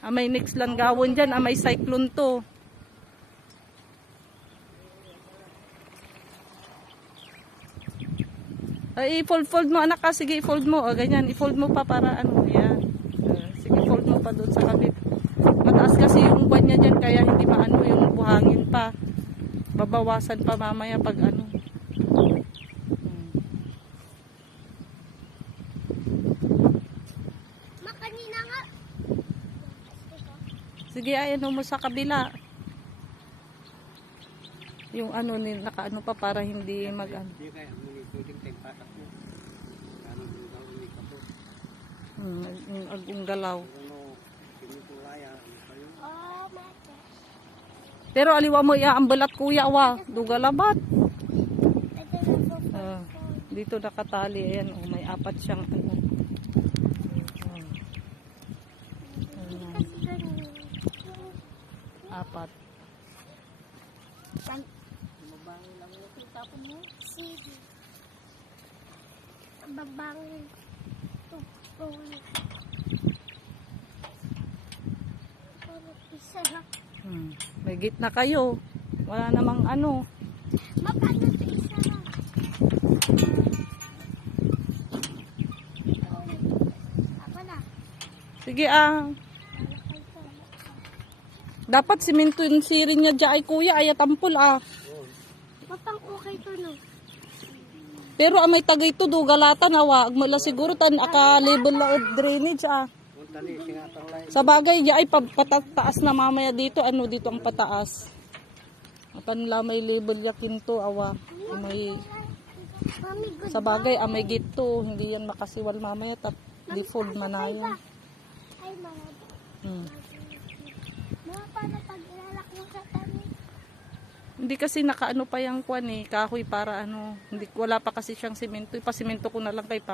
Ah, may next lang gawon dyan. Ah, may cyclone to. Ay, i-fold-fold mo anak ka. Sige, i-fold mo. O, ganyan. I-fold mo pa para ano. Yan. Ah, sige, fold mo pa doon sa kabit. Mataas kasi yung buwan niya dyan. Kaya hindi maano yung buhangin pa. Babawasan pa mamaya pag ano. Ma, kanina nga. Sige, ayan mo sa kabila. Yung ano, ni nakaano pa para hindi mag ano. Ano. Hmm, yung agong galaw. Ano, ano? Oh. Pero aliwa mo iaambalat kuya wa. Dugalabat. Po. Ah, dito nakatali. Ayan, oh, may apat siyang ano. Oh. Ayan, Kasi ganun. Apat. San? Mabango lang ito. Tapon mo? Sige. Babangin. Tupon. Parang isa lang. Hmm. May gitna kayo. Wala namang ano. Mapano isa lang? Sige ah. Dapat siminto yung sirin niya dyan ay kuya. Ay tampol ah. Mapang okay to no. Pero ah, may tagay to dugalatan awa. Agmala siguro tan aka-label na od drainage ah. Sa bagay, di ay pa- patataas na mamaya dito. Ano dito ang pataas? Apan la may label yakin to awa. May, sa bagay, ah, may gito. Hindi yan makasiwal mamaya. Tap. Ay, mga. Hmm. Mga paano pag ilalak mo sa tabi? Hindi kasi nakaano pa yung kwan eh, kahoy para ano. Hindi, wala pa kasi siyang simento. Ipasimento ko na lang kay pa.